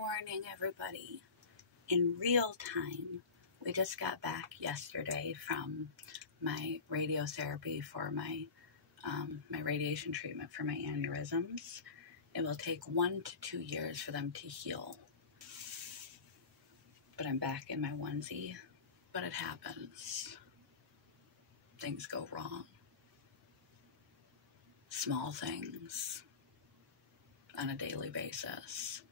morning, everybody. In real time, we just got back yesterday from my radiotherapy for my radiation treatment for my aneurysms. It will take 1 to 2 years for them to heal. But I'm back in my onesie. But it happens. Things go wrong. Small things on a daily basis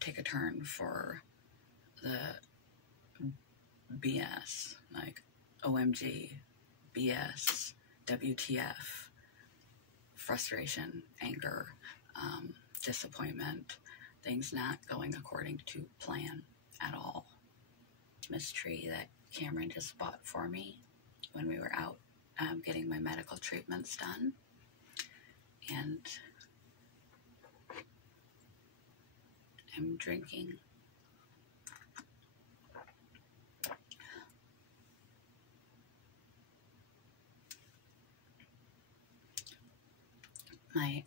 take a turn for the BS, like OMG, BS, WTF, frustration, anger, disappointment, things not going according to plan at all. This tree that Cameron just bought for me when we were out getting my medical treatments done. And I'm drinking my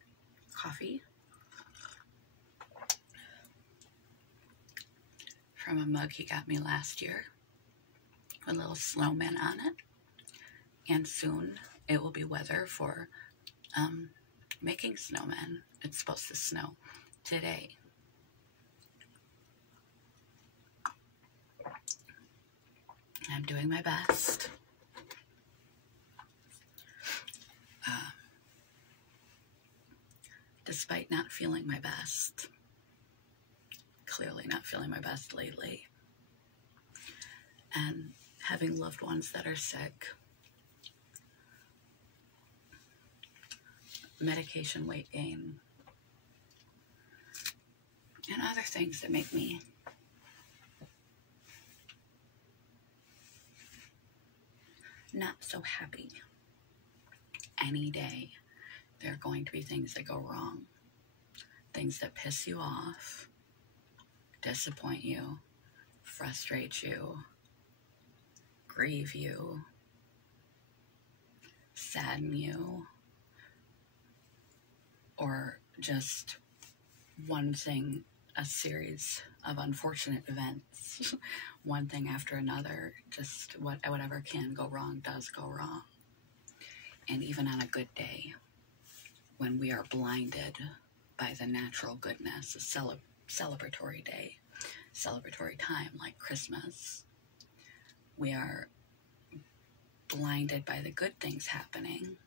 coffee from a mug he got me last year with little snowmen on it. And soon it will be weather for making snowmen. It's supposed to snow today. I'm doing my best. Despite not feeling my best, clearly not feeling my best lately, and having loved ones that are sick, medication weight gain, and other things that make me not so happy. Any day, there are going to be things that go wrong, things that piss you off, disappoint you, frustrate you, grieve you, sadden you, or just one thing, a series of unfortunate events, one thing after another, just whatever can go wrong does go wrong. And even on a good day, when we are blinded by the natural goodness, a celebratory day, celebratory time like Christmas, we are blinded by the good things happening,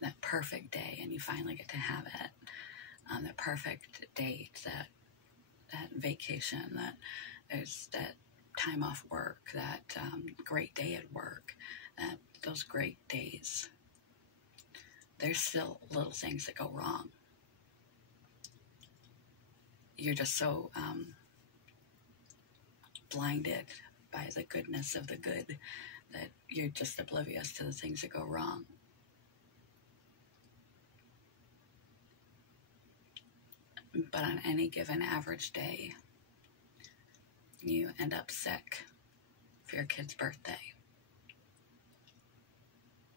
that perfect day, and you finally get to have it, that perfect date, that vacation, that time off work, that great day at work, that those great days. There's still little things that go wrong. You're just so blinded by the goodness of the good that you're just oblivious to the things that go wrong. But on any given average day, you end up sick for your kid's birthday.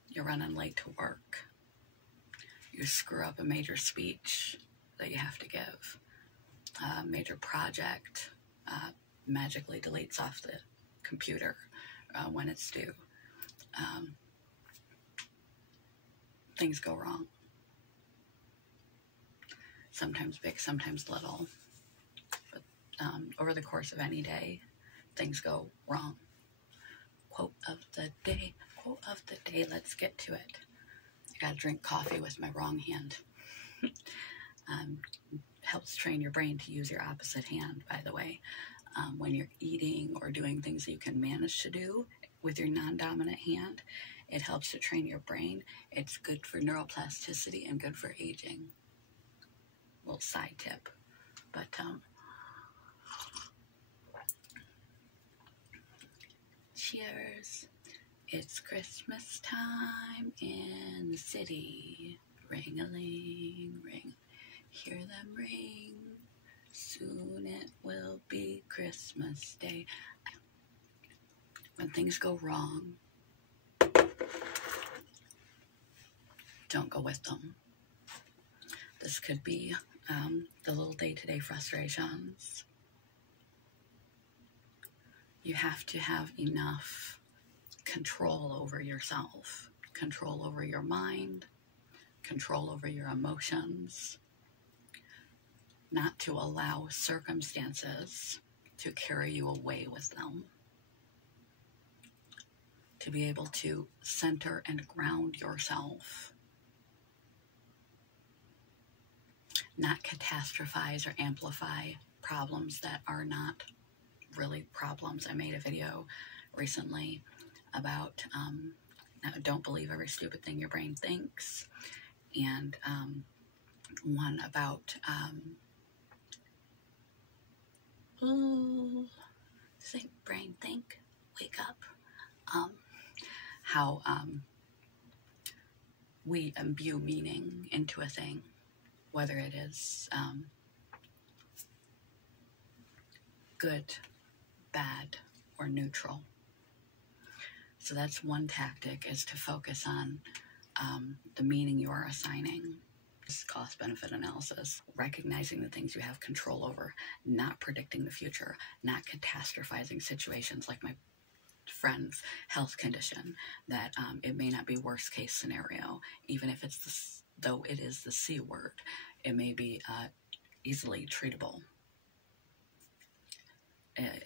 You're running late to work. You screw up a major speech that you have to give. A major project magically deletes off the computer when it's due. Things go wrong. Sometimes big, sometimes little. But over the course of any day, things go wrong. Quote of the day, let's get to it. I gotta drink coffee with my wrong hand. Helps train your brain to use your opposite hand, by the way. When you're eating or doing things that you can manage to do with your non-dominant hand, it helps to train your brain. It's good for neuroplasticity and good for aging. Little side tip. But cheers. It's Christmas time in the city. Ring-a-ling, ring. Hear them ring. Soon it will be Christmas Day. When things go wrong, don't go with them. This could be the little day-to-day frustrations. You have to have enough control over yourself, control over your mind, control over your emotions, not to allow circumstances to carry you away with them. To be able to center and ground yourself. Not catastrophize or amplify problems that are not really problems. I made a video recently about don't believe every stupid thing your brain thinks, and one about think, brain, think, wake up. How we imbue meaning into a thing, whether it is good, bad, or neutral. So that's one tactic, is to focus on the meaning you are assigning. Cost-benefit analysis, recognizing the things you have control over, not predicting the future, not catastrophizing situations like my friend's health condition, that it may not be worst case scenario, even if it's though it is the C word, it may be easily treatable.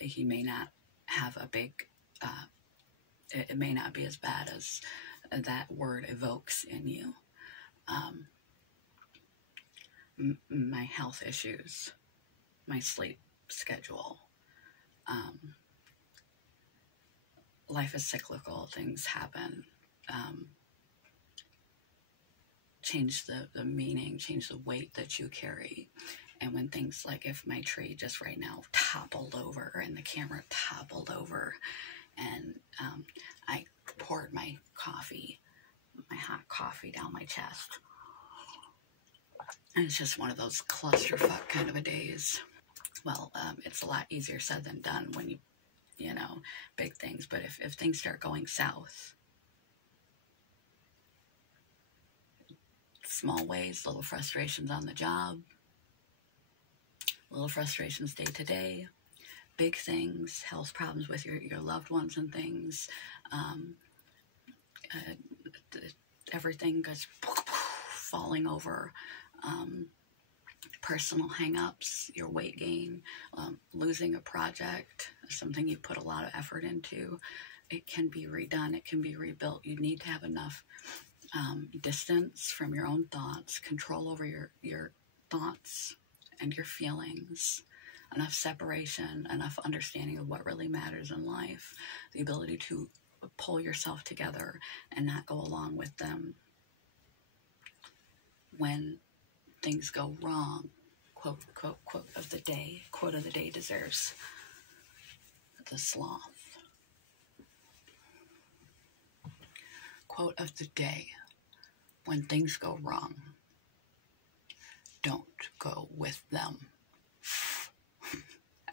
He may not have a big, it may not be as bad as that word evokes in you. My health issues, my sleep schedule, life is cyclical, things happen. Change the meaning, change the weight that you carry. And when things like, if my tree just right now toppled over and the camera toppled over, and I poured my hot coffee down my chest. And it's just one of those clusterfuck kind of a days. Well, it's a lot easier said than done when you know, big things. But if things start going south, small ways, little frustrations on the job, little frustrations day to day, big things, health problems with your loved ones and things, everything goes falling over, personal hang-ups, your weight gain, losing a project, something you put a lot of effort into. It can be redone, it can be rebuilt. You need to have enough distance from your own thoughts, control over your thoughts and your feelings, enough separation, enough understanding of what really matters in life, the ability to pull yourself together and not go along with them when things go wrong. Quote of the day. Quote of the day deserves the sloth. Quote of the day. When things go wrong, don't go with them.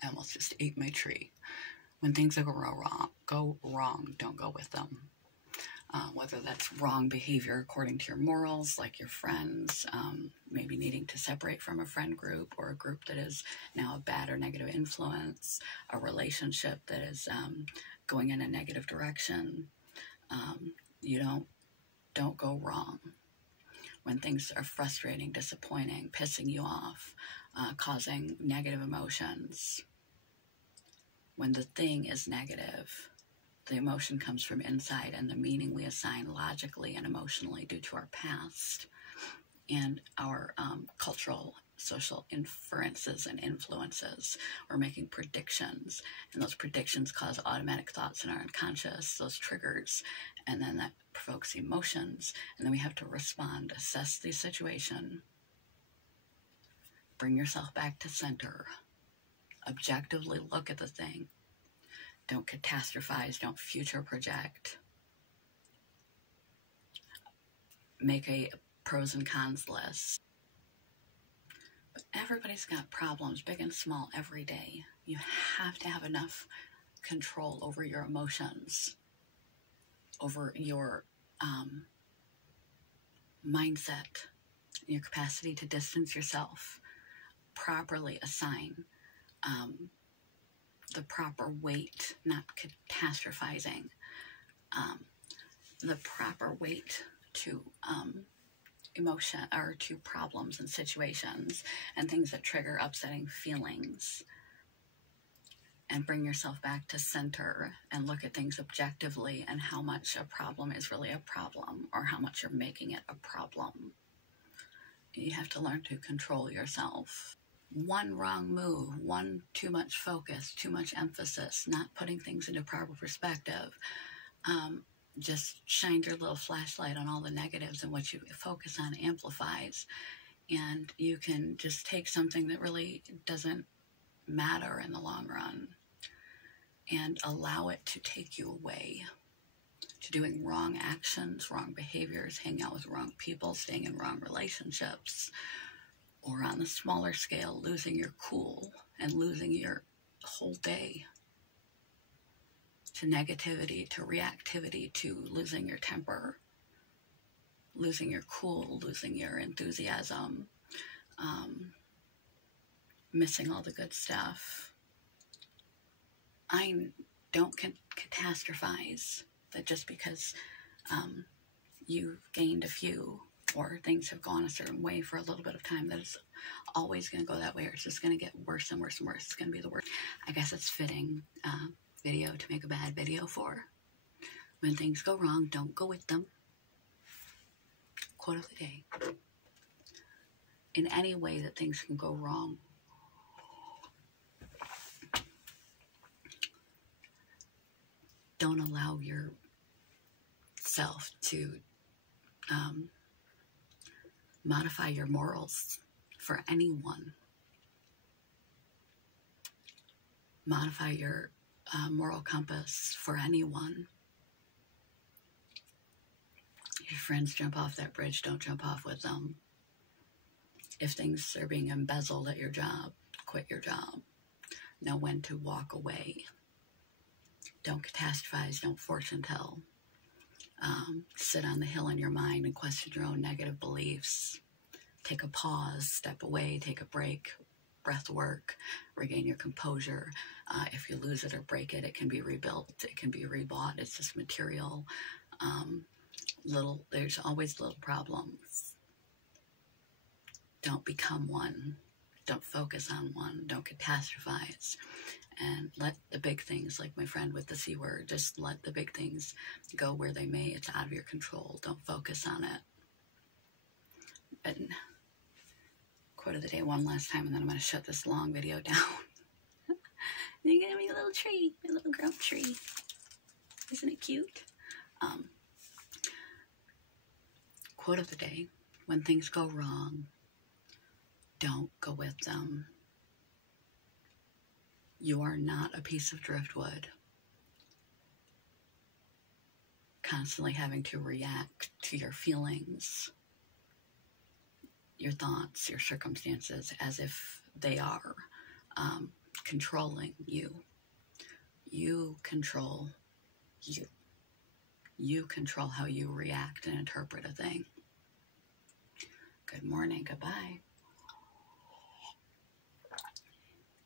I almost just ate my tree. When things go wrong, don't go with them. Whether that's wrong behavior according to your morals, like your friends, maybe needing to separate from a friend group, or a group that is now a bad or negative influence, a relationship that is going in a negative direction. You don't go wrong. When things are frustrating, disappointing, pissing you off, causing negative emotions, when the thing is negative, the emotion comes from inside, and the meaning we assign logically and emotionally due to our past and our cultural, social inferences and influences. We're making predictions, and those predictions cause automatic thoughts in our unconscious, those triggers, and then that provokes emotions, and then we have to respond, assess the situation, bring yourself back to center, objectively look at the thing. Don't catastrophize, don't future project. Make a pros and cons list. But everybody's got problems, big and small, every day. You have to have enough control over your emotions, over your mindset, your capacity to distance yourself properly assign the proper weight, not catastrophizing, the proper weight to emotion or to problems and situations and things that trigger upsetting feelings, and bring yourself back to center and look at things objectively and how much a problem is really a problem or how much you're making it a problem. You have to learn to control yourself. One wrong move, one too much focus, too much emphasis, not putting things into proper perspective, just shined your little flashlight on all the negatives, and what you focus on amplifies. And you can just take something that really doesn't matter in the long run and allow it to take you away to doing wrong actions, wrong behaviors, hanging out with wrong people, staying in wrong relationships, or on the smaller scale, losing your cool and losing your whole day to negativity, to reactivity, to losing your temper, losing your cool, losing your enthusiasm, missing all the good stuff. I don't catastrophize that just because you've gained a few or things have gone a certain way for a little bit of time, that it's always going to go that way, or it's just going to get worse and worse and worse. It's going to be the worst. I guess it's fitting video to make a bad video for. When things go wrong, don't go with them. Quote of the day. In any way that things can go wrong, don't allow yourself to modify your morals for anyone. Modify your moral compass for anyone. If your friends jump off that bridge, don't jump off with them. If things are being embezzled at your job, quit your job. Know when to walk away. Don't catastrophize, don't fortune tell. Sit on the hill in your mind and question your own negative beliefs. Take a pause, step away, take a break, breath work, regain your composure. If you lose it or break it, it can be rebuilt, it can be rebought. It's just material. There's always little problems. Don't become one. Don't focus on one. Don't catastrophize. And let the big things, like my friend with the C word, just let the big things go where they may. It's out of your control. Don't focus on it. And quote of the day one last time, and then I'm going to shut this long video down. You're going to be a little tree, a little grump tree. Isn't it cute? Quote of the day: when things go wrong, don't go with them. You are not a piece of driftwood, constantly having to react to your feelings, your thoughts, your circumstances, as if they are controlling you. You control you. You control how you react and interpret a thing. Good morning, goodbye.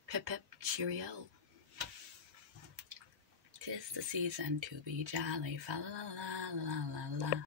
Pip pip, cheerio. 'Tis the season to be jolly, fa la la la la la la.